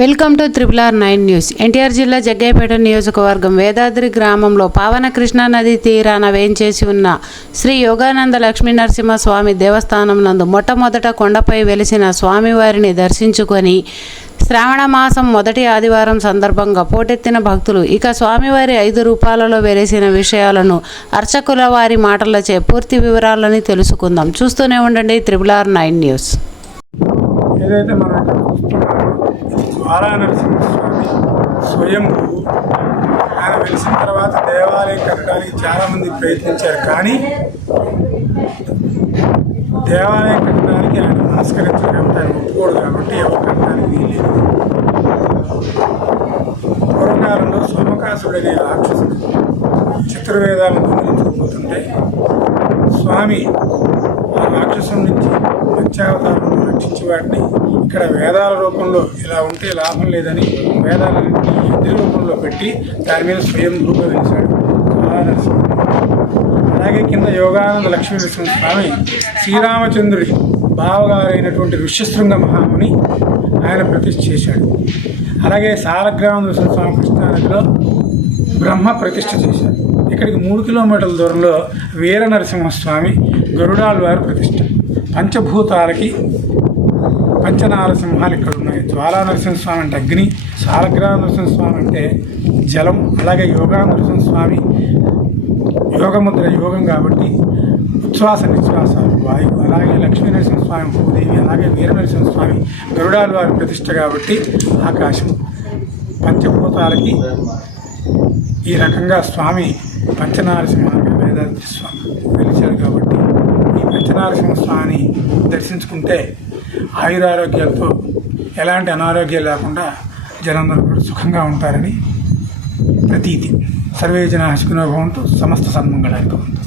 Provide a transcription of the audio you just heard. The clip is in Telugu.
Welcome to RRR9 news. NTR జిల్లా జగ్గయ్యపేట నియోజకవర్గం వేదాద్రి గ్రామంలో పావన కృష్ణా నది తీరాన వేంచేసి ఉన్న శ్రీ యోగానంద లక్ష్మీ నరసింహ స్వామి దేవస్థానం నందు మొట్టమొదట కొండపై వెలిసిన స్వామివారిని దర్శించుకొని శ్రావణ మాసం మొదటి ఆదివారం సందర్భంగా పోటెత్తిన భక్తులు ఇక స్వామివారి 5 రూపాలలో వెలిసిన విషయాలను అర్చకుల వారి మాటలచే పూర్తి వివరాలను తెలుసుకుందాం. చూస్తూనే ఉండండి RRR9 న్యూస్. ఏదైతే మనం ఇక్కడ చూస్తున్నామో జ్వాలా నరసింహస్వామి స్వయంభూ. ఆయన వెలిసిన తర్వాత దేవాలయం కట్టడానికి చాలామంది ప్రయత్నించారు, కానీ దేవాలయం కట్టడానికి ఆయన నమస్కరించడం ఆయన ఒప్పుకోడు కాబట్టి ఎవరు కట్టడానికి వీలేదు. పూర్వకాలంలో సోమకాసుడు అనే రాక్షసుడు చతుర్వేదాలను దొంగిలించుకుపోతుంటే స్వామి ఆ రాక్షసుల నుంచి పంచావతారంలో రక్షించి వాటిని ఇక్కడ వేదాల రూపంలో ఇలా ఉంటే లాభం లేదని వేదాలన్నింటినీ ఎద్దు రూపంలో పెట్టి దాని మీద స్వయం రూపం వెలిశాడు నరసింహ. అలాగే కింద యోగానంద లక్ష్మీ నరసింహ స్వామి శ్రీరామచంద్రుడి బావగారైనటువంటి ఋష్యశృంగ మహాముని ఆయన ప్రతిష్ఠ చేశాడు. అలాగే సాలగ్రామ నరసింహస్వామి కృష్ణానదిలో బ్రహ్మ ప్రతిష్ఠ చేశారు. ఇక్కడికి 3 కిలోమీటర్ల దూరంలో వీర నరసింహస్వామి గరుడాళ్వారి ప్రతిష్ఠ. పంచభూతాలకి పంచనారసింహాలు ఇక్కడ ఉన్నాయి. జ్వాలా నరసింహస్వామి అంటే అగ్ని, సాలగ్రామ నరసింహస్వామి అంటే జలం, అలాగే యోగా నరసింహస్వామి యోగముద్ర యోగం కాబట్టి ఉచ్ఛ్వాస నిశ్వాసాలు వాయువు, అలాగే లక్ష్మీ నరసింహస్వామి భూదేవి, అలాగే వీర నరసింహస్వామి గరుడాళ్వారి ప్రతిష్ఠ కాబట్టి ఆకాశం. పంచభూతాలకి ఈ రకంగా స్వామి పంచనారసింహాలుగా వేదాద్రి స్వామి వెలిచారు కాబట్టి ఈ పంచనారసింహ స్వామిని దర్శించుకుంటే ఆయురారోగ్యాలతో ఎలాంటి అనారోగ్యాలు లేకుండా జనందరూ కూడా సుఖంగా ఉంటారని ప్రతీతి. సర్వే జనాః సుఖినో భవంతు, సమస్త సన్మంగళాని భవంతు.